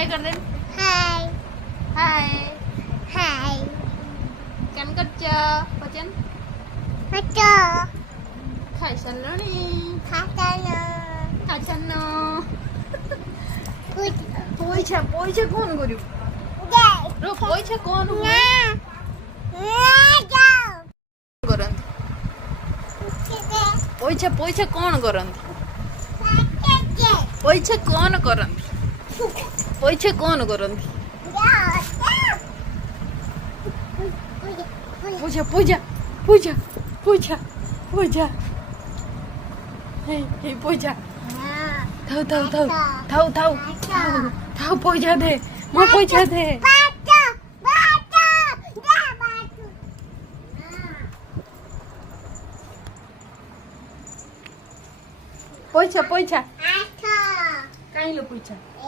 हाय कर दे हाय हाय हाय केम करछ वचन हटो खाई सल्लणी खातानो खाचनो कुछ पैसा पैसा कोण करू दे रो पैसा कोण ना जाओ करंती किसे पैसा पैसा कोण करंती खाते पैसा कोण करंती पैसा कोण करंती पूजा पूजा पूजा पूजा पूजा हे हे पूजा थाव थाव थाव थाव थाव थाव थाव पैसा दे मग पैसा दे पैसा पैसा काही लो पैसा